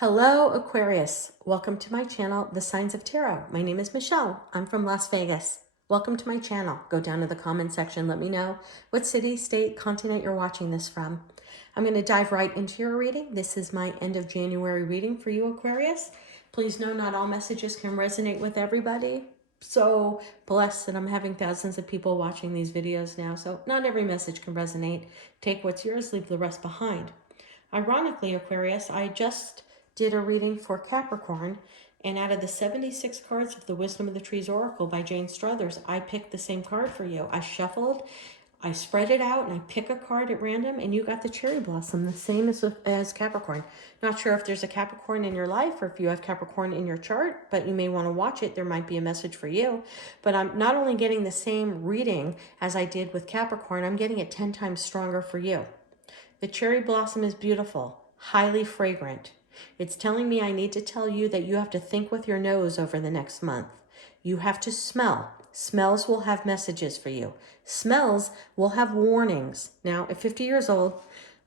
Hello, Aquarius. Welcome to my channel, The Signs of Tarot. My name is Michelle. I'm from Las Vegas. Welcome to my channel. Go down to the comment section. Let me know what city, state, continent you're watching this from. I'm going to dive right into your reading. This is my end of January reading for you, Aquarius. Please know not all messages can resonate with everybody. So blessed that I'm having thousands of people watching these videos now. So not every message can resonate. Take what's yours, leave the rest behind. Ironically, Aquarius, I just did a reading for Capricorn, and out of the 76 cards of the Wisdom of the Trees Oracle by Jane Struthers, I picked the same card for you. I shuffled, I spread it out, and I pick a card at random, and you got the cherry blossom, the same as Capricorn. Not sure if there's a Capricorn in your life or if you have Capricorn in your chart, but you may want to watch it. There might be a message for you. But I'm not only getting the same reading as I did with Capricorn, I'm getting it 10 times stronger for you. The cherry blossom is beautiful, highly fragrant. It's telling me I need to tell you that you have to think with your nose over the next month. You have to smell. Smells will have messages for you. Smells will have warnings. Now, at 50 years old,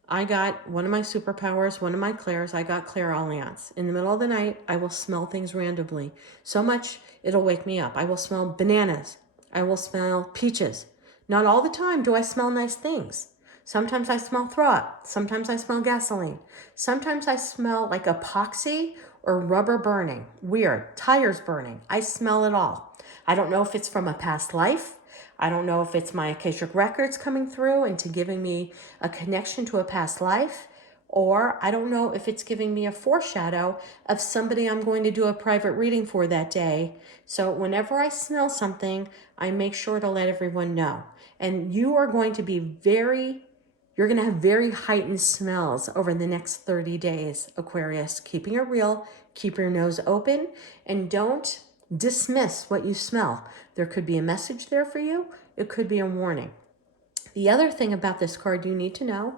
I got one of my superpowers, one of my clairs, I got clairaudience. In the middle of the night, I will smell things randomly. So much, it'll wake me up. I will smell bananas. I will smell peaches. Not all the time do I smell nice things. Sometimes I smell throw up. Sometimes I smell gasoline. Sometimes I smell like epoxy or rubber burning. Weird. Tires burning. I smell it all. I don't know if it's from a past life. I don't know if it's my Akashic records coming through and to giving me a connection to a past life. Or I don't know if it's giving me a foreshadow of somebody I'm going to do a private reading for that day. So whenever I smell something, I make sure to let everyone know. And you are going to be you're going to have very heightened smells over the next 30 days, Aquarius. Keeping it real, keep your nose open, and don't dismiss what you smell. There could be a message there for you. It could be a warning. The other thing about this card you need to know,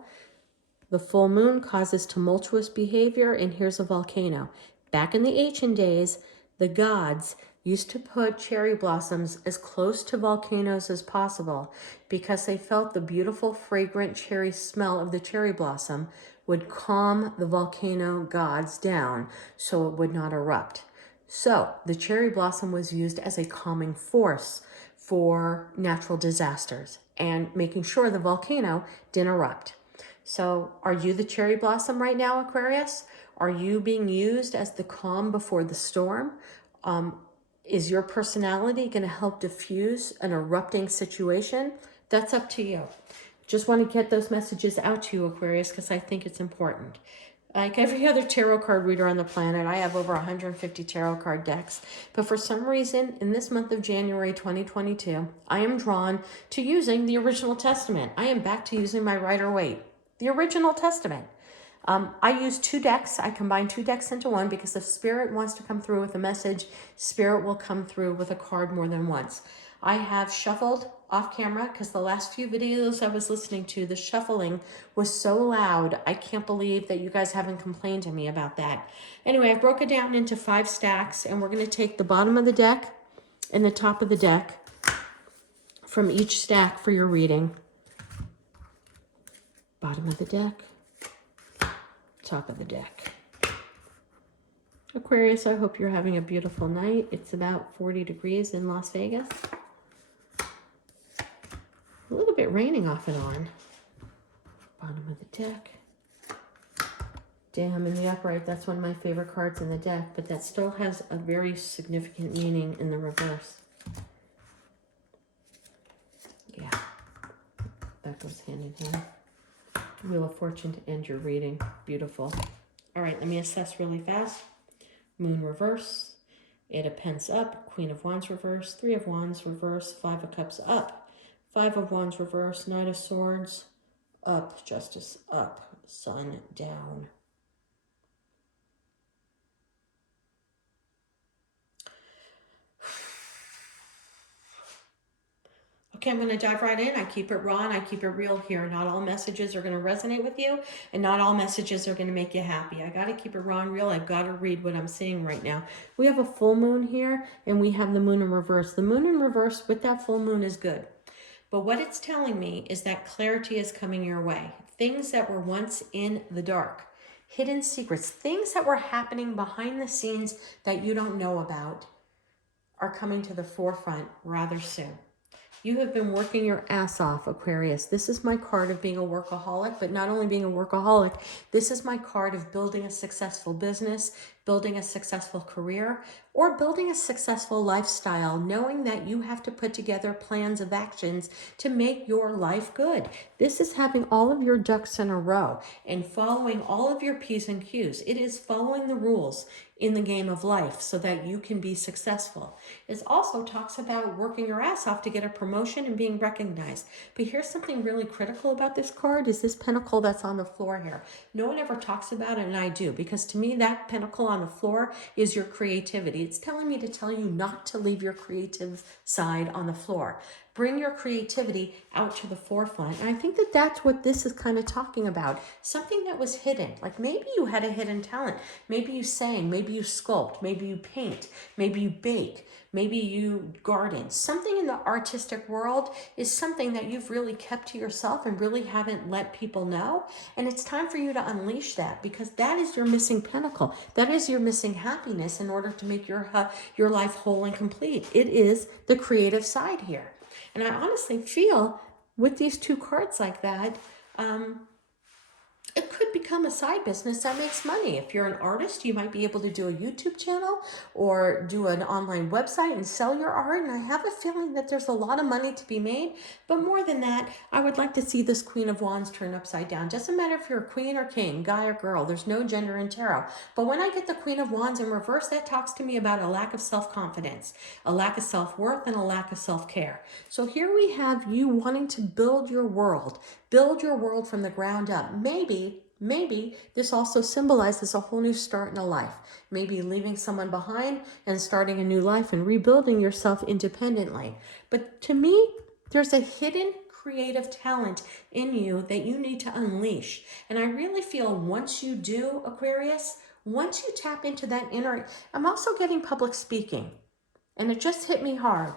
the full moon causes tumultuous behavior, and here's a volcano. Back in the ancient days, the gods used to put cherry blossoms as close to volcanoes as possible because they felt the beautiful, fragrant cherry smell of the cherry blossom would calm the volcano gods down so it would not erupt. So the cherry blossom was used as a calming force for natural disasters and making sure the volcano didn't erupt. So are you the cherry blossom right now, Aquarius? Are you being used as the calm before the storm? Is your personality going to help diffuse an erupting situation? That's up to you. Just want to get those messages out to you, Aquarius, because I think it's important. Like every other tarot card reader on the planet, I have over 150 tarot card decks. But for some reason, in this month of January 2022, I am drawn to using the original testament. I am back to using my Rider-Waite, the original testament. I use two decks. I combine two decks into one because if Spirit wants to come through with a message, Spirit will come through with a card more than once. I have shuffled off camera because the last few videos I was listening to, the shuffling was so loud. I can't believe that you guys haven't complained to me about that. Anyway, I broke it down into 5 stacks, and we're going to take the bottom of the deck and the top of the deck from each stack for your reading. Bottom of the deck, top of the deck. Aquarius, I hope you're having a beautiful night. It's about 40 degrees in Las Vegas. A little bit raining off and on. Bottom of the deck. Damn, in the upright, that's one of my favorite cards in the deck, but that still has a very significant meaning in the reverse. Yeah, that goes hand in hand. Wheel of Fortune to end your reading. Beautiful. All right, let me assess really fast. Moon reverse, 8 of Pence up, Queen of Wands reverse, 3 of Wands reverse, 5 of Cups up, 5 of Wands reverse, 9 of Swords up, Justice up, Sun down. Okay, I'm going to dive right in. I keep it raw and I keep it real here. Not all messages are going to resonate with you, and not all messages are going to make you happy. I got to keep it raw and real. I've got to read what I'm seeing right now. We have a full moon here, and we have the moon in reverse. The moon in reverse with that full moon is good. But what it's telling me is that clarity is coming your way. Things that were once in the dark. hidden secrets, things that were happening behind the scenes that you don't know about are coming to the forefront rather soon. You have been working your ass off, Aquarius. This is my card of being a workaholic, but not only being a workaholic, this is my card of building a successful business, building a successful career, or building a successful lifestyle, knowing that you have to put together plans of actions to make your life good. This is having all of your ducks in a row and following all of your P's and Q's. It is following the rules in the game of life so that you can be successful. It also talks about working your ass off to get a promotion and being recognized. But here's something really critical about this card is this pentacle that's on the floor here. No one ever talks about it, and I do, because to me that pentacle on the floor is your creativity. It's telling me to tell you not to leave your creative side on the floor. Bring your creativity out to the forefront. And I think that that's what this is kind of talking about. Something that was hidden. Like maybe you had a hidden talent. Maybe you sang, maybe you sculpt, maybe you paint, maybe you bake, maybe you garden. Something in the artistic world is something that you've really kept to yourself and really haven't let people know. And it's time for you to unleash that, because that is your missing pinnacle. That is your missing happiness in order to make your life whole and complete. It is the creative side here. And I honestly feel with these two cards like that, it could become a side business that makes money. If you're an artist, you might be able to do a YouTube channel or do an online website and sell your art. And I have a feeling that there's a lot of money to be made. But more than that, I would like to see this Queen of Wands turn upside down. Doesn't matter if you're a queen or king, guy or girl. There's no gender in tarot. But when I get the Queen of Wands in reverse, that talks to me about a lack of self-confidence, a lack of self-worth, and a lack of self-care. So here we have you wanting to build your world from the ground up. Maybe this also symbolizes a whole new start in a life. Maybe leaving someone behind and starting a new life and rebuilding yourself independently. But to me, there's a hidden creative talent in you that you need to unleash. And I really feel once you do, Aquarius, once you tap into that inner, I'm also getting public speaking. And it just hit me hard.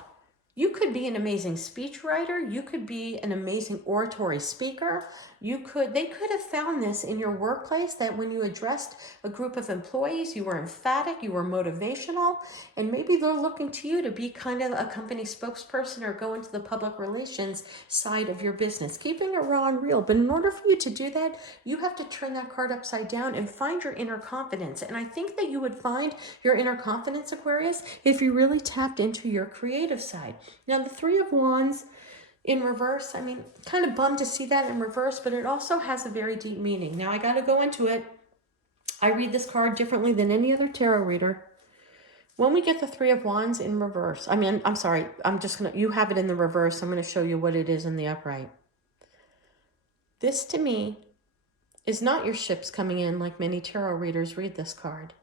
You could be an amazing speechwriter. You could be an amazing oratory speaker. They could have found this in your workplace, that when you addressed a group of employees, you were emphatic, you were motivational, and maybe they're looking to you to be kind of a company spokesperson or go into the public relations side of your business, keeping it raw and real. But in order for you to do that, you have to turn that card upside down and find your inner confidence. And I think that you would find your inner confidence, Aquarius, if you really tapped into your creative side. Now, the Three of Wands in reverse, I mean, kind of bummed to see that in reverse, but it also has a very deep meaning. Now, I got to go into it. I read this card differently than any other tarot reader. When we get the Three of Wands in reverse, I'm sorry, you have it in the reverse. I'm going to show you what it is in the upright. This, to me, is not your ships coming in like many tarot readers read this card.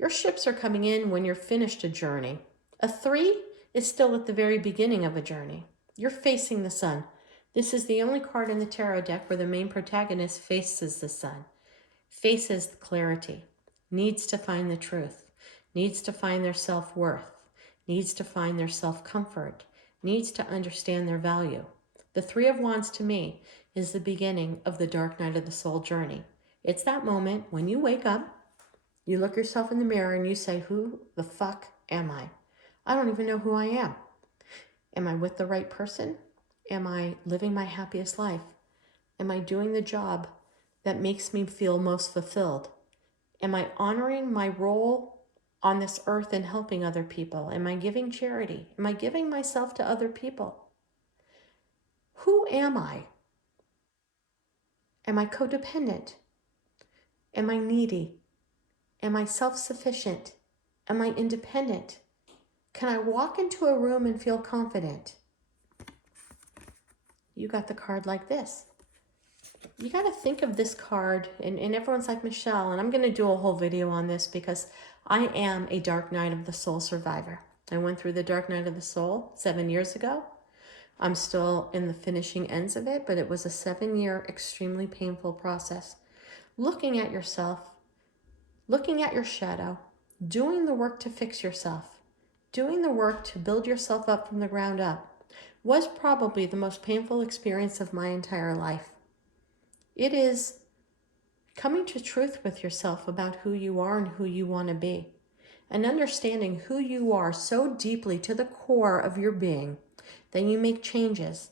Your ships are coming in when you're finished a journey. A 3 is still at the very beginning of a journey. You're facing the sun. This is the only card in the tarot deck where the main protagonist faces the sun, faces the clarity, needs to find the truth, needs to find their self-worth, needs to find their self-comfort, needs to understand their value. The Three of Wands to me is the beginning of the dark night of the soul journey. It's that moment when you wake up, you look yourself in the mirror and you say, who the fuck am I? I don't even know who I am. Am I with the right person? Am I living my happiest life? Am I doing the job that makes me feel most fulfilled? Am I honoring my role on this earth and helping other people? Am I giving charity? Am I giving myself to other people? Who am I? Am I codependent? Am I needy? Am I self-sufficient? Am I independent? Can I walk into a room and feel confident? You got the card like this. You got to think of this card, and everyone's like, Michelle, and I'm going to do a whole video on this because I am a dark night of the soul survivor. I went through the dark night of the soul 7 years ago. I'm still in the finishing ends of it, but it was a 7-year extremely painful process. Looking at yourself, looking at your shadow, doing the work to fix yourself, doing the work to build yourself up from the ground up was probably the most painful experience of my entire life. It is Coming to truth with yourself about who you are and who you want to be. And understanding who you are so deeply to the core of your being that you make changes.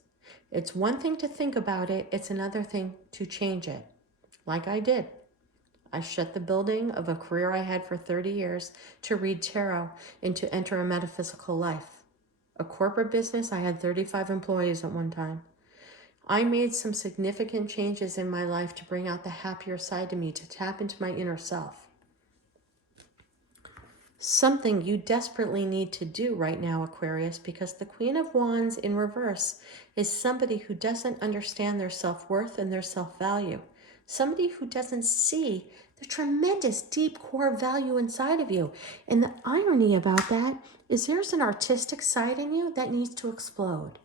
It's one thing to think about it, it's another thing to change it. Like I did. I shut the building of a career I had for 30 years to read tarot and to enter a metaphysical life. A corporate business, I had 35 employees at one time. I made some significant changes in my life to bring out the happier side to me, to tap into my inner self. Something you desperately need to do right now, Aquarius, because the Queen of Wands in reverse is somebody who doesn't understand their self-worth and their self-value. Somebody who doesn't see the tremendous deep core value inside of you. And the irony about that is there's an artistic side in you that needs to explode.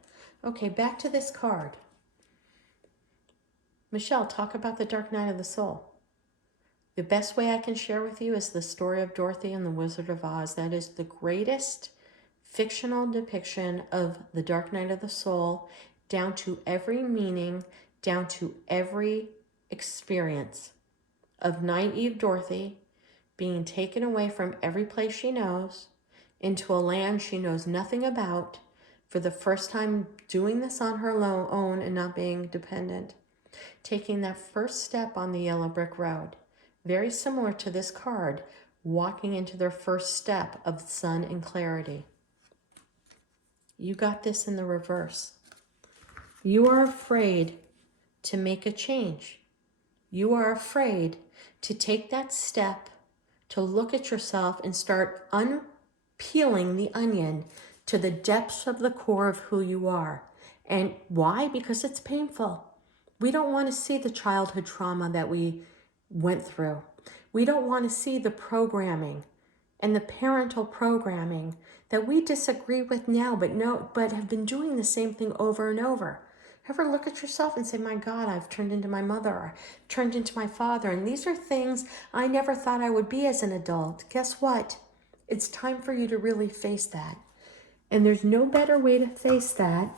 Okay, back to this card. Michelle, talk about the dark night of the soul. The best way I can share with you is the story of Dorothy and the Wizard of Oz. That is the greatest fictional depiction of the dark night of the soul, down to every meaning, down to every experience of naive Dorothy being taken away from every place she knows into a land she knows nothing about, for the first time doing this on her own and not being dependent. Taking that first step on the yellow brick road. Very similar to this card, walking into their first step of sun and clarity. You got this in the reverse. You are afraid to make a change. You are afraid to take that step, to look at yourself and start unpeeling the onion to the depths of the core of who you are. And why? Because it's painful. We don't want to see the childhood trauma that we went through. We don't want to see the programming and the parental programming that we disagree with now, but have been doing the same thing over and over. Ever look at yourself and say, my God, I've turned into my mother, or turned into my father, and these are things I never thought I would be as an adult. Guess what? It's time for you to really face that. And there's no better way to face that.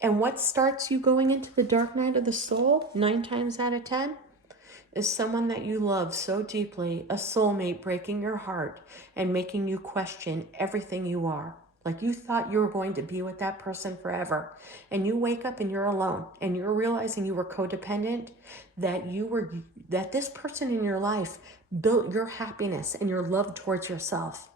And what starts you going into the dark night of the soul, 9 times out of 10, is someone that you love so deeply, a soulmate breaking your heart and making you question everything you are. Like you thought you were going to be with that person forever. And you wake up and you're alone and you're realizing you were codependent, that this person in your life built your happiness and your love towards yourself.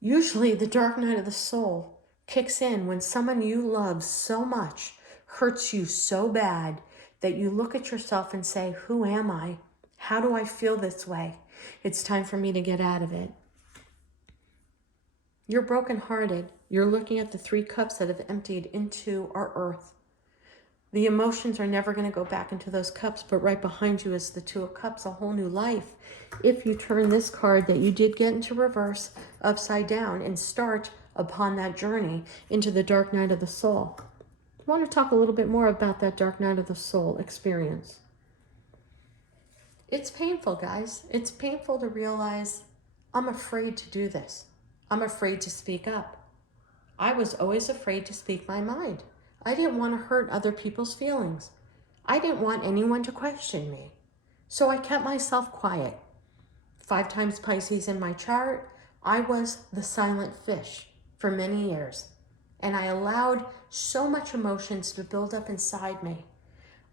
Usually the dark night of the soul kicks in when someone you love so much hurts you so bad that you look at yourself and say, who am I? How do I feel this way? It's time for me to get out of it. You're brokenhearted. You're looking at the 3 cups that have emptied into our earth. The emotions are never going to go back into those cups, but right behind you is the 2 of cups, a whole new life. If you turn this card that you did get into reverse upside down and start upon that journey into the dark night of the soul. I want to talk a little bit more about that dark night of the soul experience. It's painful, guys. It's painful to realize I'm afraid to do this. I'm afraid to speak up. I was always afraid to speak my mind. I didn't want to hurt other people's feelings. I didn't want anyone to question me. So I kept myself quiet. 5 times Pisces in my chart, I was the silent fish for many years. And I allowed so much emotions to build up inside me.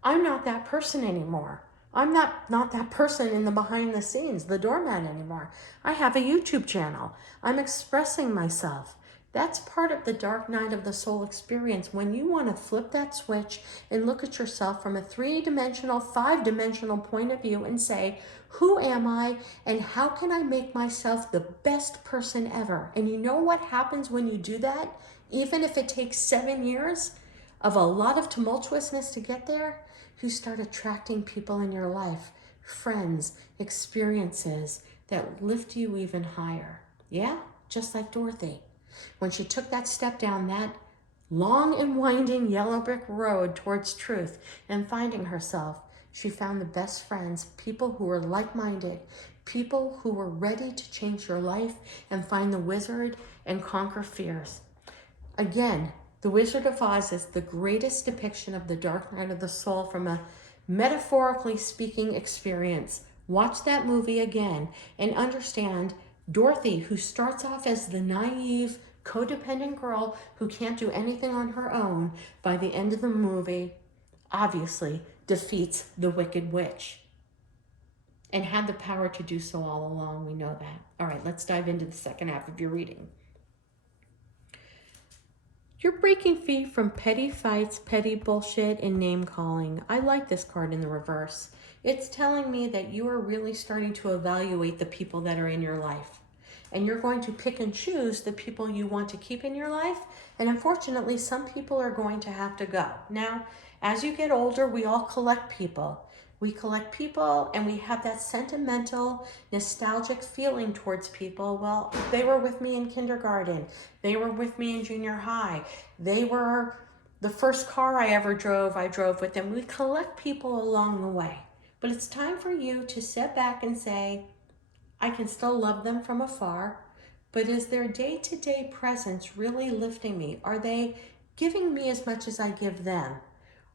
I'm not that person anymore. I'm not that person in the behind the scenes, the doormat anymore. I have a YouTube channel. I'm expressing myself. That's part of the dark night of the soul experience, when you want to flip that switch and look at yourself from a 3-dimensional, 5-dimensional point of view and say, who am I and how can I make myself the best person ever? And you know what happens when you do that? Even if it takes 7 years of a lot of tumultuousness to get there, you start attracting people in your life, friends, experiences that lift you even higher. Yeah, just like Dorothy. When she took that step down that long and winding yellow brick road towards truth and finding herself, she found the best friends, people who were like-minded, people who were ready to change your life and find the wizard and conquer fears. Again, the Wizard of Oz is the greatest depiction of the dark night of the soul from a metaphorically speaking experience. Watch that movie again and understand Dorothy, who starts off as the naive, codependent girl who can't do anything on her own, by the end of the movie, obviously defeats the Wicked Witch and had the power to do so all along. We know that. All right, let's dive into the second half of your reading. You're breaking free from petty fights, petty bullshit, and name calling. I like this card in the reverse. It's telling me that you are really starting to evaluate the people that are in your life. And you're going to pick and choose the people you want to keep in your life. And unfortunately, some people are going to have to go. Now, as you get older, we all collect people. We collect people and we have that sentimental, nostalgic feeling towards people. Well, they were with me in kindergarten. They were with me in junior high. They were the first car I ever drove. I drove with them. We collect people along the way. But it's time for you to sit back and say, I can still love them from afar, but is their day-to-day presence really lifting me? Are they giving me as much as I give them?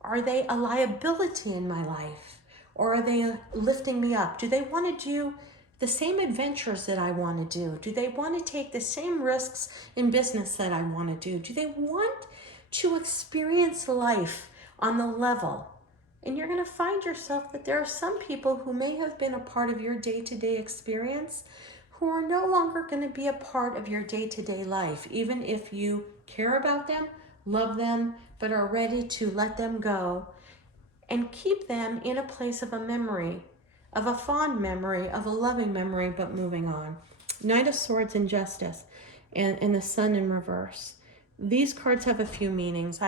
Are they a liability in my life? Or are they lifting me up? Do they want to do the same adventures that I want to do? Do they want to take the same risks in business that I want to do? Do they want to experience life on the level? And you're going to find yourself that there are some people who may have been a part of your day-to-day experience who are no longer going to be a part of your day-to-day life, even if you care about them, love them, but are ready to let them go and keep them in a place of a memory, of a fond memory, of a loving memory, but moving on. Knight of Swords and Justice, and the Sun in reverse. These cards have a few meanings.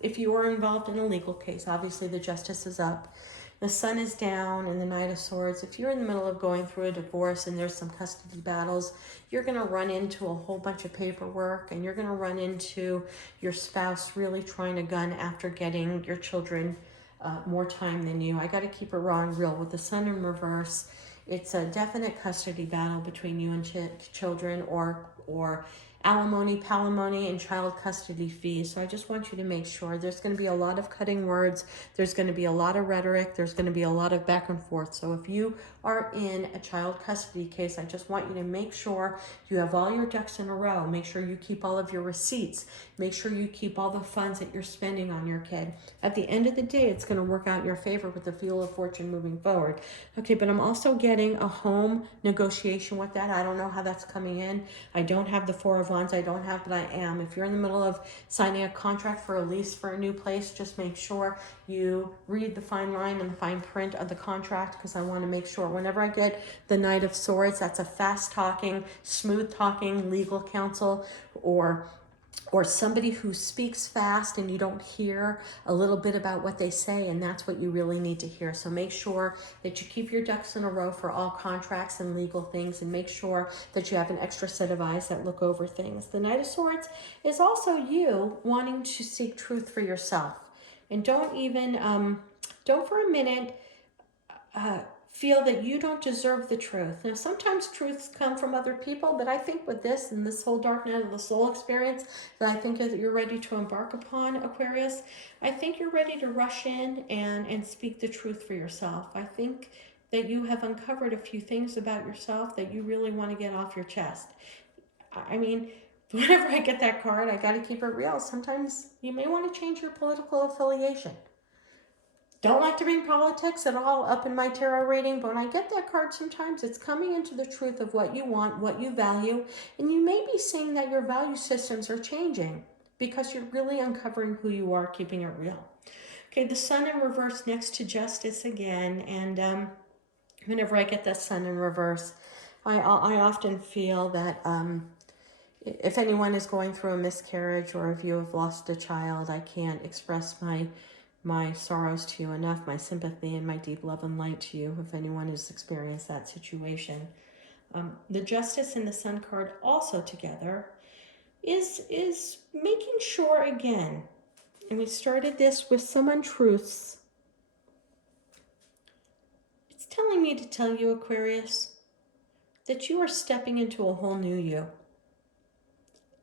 If you are involved in a legal case, obviously the Justice is up. The Sun is down and the Knight of Swords. If you're in the middle of going through a divorce and there's some custody battles, you're going to run into a whole bunch of paperwork and you're going to run into your spouse really trying to gun after getting your children more time than you. I got to keep it raw and real. With the Sun in reverse, it's a definite custody battle between you and children, or alimony, palimony, and child custody fees. So I just want you to make sure there's going to be a lot of cutting words. There's going to be a lot of rhetoric. There's going to be a lot of back and forth. So if you are in a child custody case, I just want you to make sure you have all your ducks in a row. Make sure you keep all of your receipts. Make sure you keep all the funds that you're spending on your kid. At the end of the day, it's going to work out in your favor with the Wheel of Fortune moving forward. Okay, but I'm also getting a home negotiation with that. I don't know how that's coming in. I don't have the Four of Wands. I don't have, but I am. If you're in the middle of signing a contract for a lease for a new place, just make sure you read the fine line and the fine print of the contract, because I want to make sure whenever I get the Knight of Swords, that's a fast-talking, smooth-talking legal counsel, or somebody who speaks fast and you don't hear a little bit about what they say, and that's what you really need to hear. So make sure that you keep your ducks in a row for all contracts and legal things, and make sure that you have an extra set of eyes that look over things. The Knight of Swords is also you wanting to seek truth for yourself. And don't for a minute feel that you don't deserve the truth. Now, sometimes truths come from other people, but I think with this and this whole dark night of the soul experience that I think that you're ready to embark upon, Aquarius, I think you're ready to rush in and speak the truth for yourself. I think that you have uncovered a few things about yourself that you really want to get off your chest. I mean, whenever I get that card, I got to keep it real. Sometimes you may want to change your political affiliation. Don't like to bring politics at all up in my tarot reading, but when I get that card, sometimes it's coming into the truth of what you want, what you value, and you may be seeing that your value systems are changing because you're really uncovering who you are, keeping it real. Okay, the Sun in reverse next to Justice again, and whenever I get that Sun in reverse, I often feel that if anyone is going through a miscarriage, or if you have lost a child, I can't express my sorrows to you enough, my sympathy and my deep love and light to you if anyone has experienced that situation. The Justice and the Sun card also together is making sure again, and we started this with some untruths. It's telling me to tell you, Aquarius, that you are stepping into a whole new you.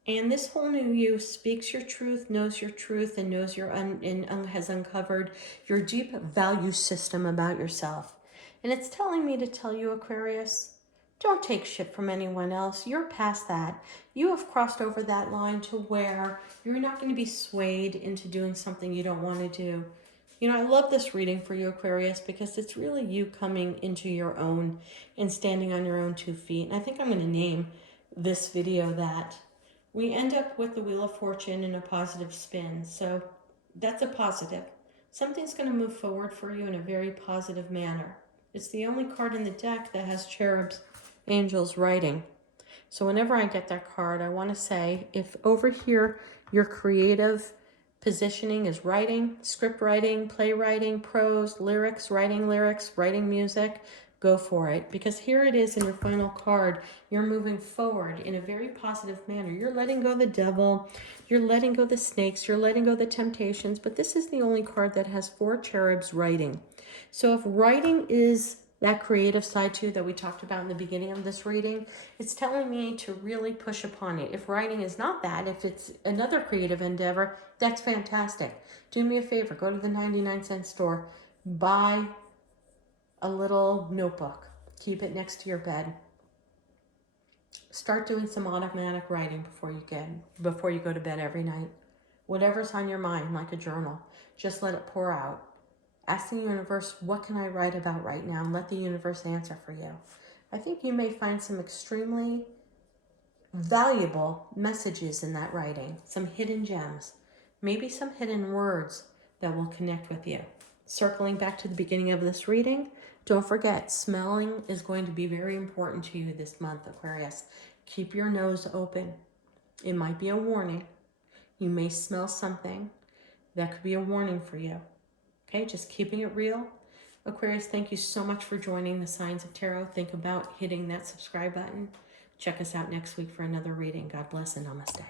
And this whole new you speaks your truth, knows your truth, and knows has uncovered your deep value system about yourself. And it's telling me to tell you, Aquarius, don't take shit from anyone else. You're past that. You have crossed over that line to where you're not going to be swayed into doing something you don't want to do. You know, I love this reading for you, Aquarius, because it's really you coming into your own and standing on your own 2 feet. And I think I'm going to name this video that. We end up with the Wheel of Fortune in a positive spin. So that's a positive. Something's going to move forward for you in a very positive manner. It's the only card in the deck that has cherubs, angels, writing. So whenever I get that card, I want to say, if over here your creative positioning is writing, script writing, playwriting, prose, lyrics, writing music, go for it. Because here it is in your final card. You're moving forward in a very positive manner. You're letting go the devil. You're letting go the snakes. You're letting go the temptations. But this is the only card that has 4 cherubs writing. So if writing is that creative side too that we talked about in the beginning of this reading, it's telling me to really push upon it. If writing is not that, if it's another creative endeavor, that's fantastic. Do me a favor, go to the 99-cent store, buy a little notebook, keep it next to your bed. Start doing some automatic writing before you go to bed every night. Whatever's on your mind, like a journal, just let it pour out. Ask the universe, what can I write about right now? And let the universe answer for you. I think you may find some extremely valuable messages in that writing, some hidden gems, maybe some hidden words that will connect with you. Circling back to the beginning of this reading, don't forget, smelling is going to be very important to you this month, Aquarius. Keep your nose open. It might be a warning. You may smell something that could be a warning for you. Okay, just keeping it real. Aquarius, thank you so much for joining the Signs of Tarot. Think about hitting that subscribe button. Check us out next week for another reading. God bless and namaste.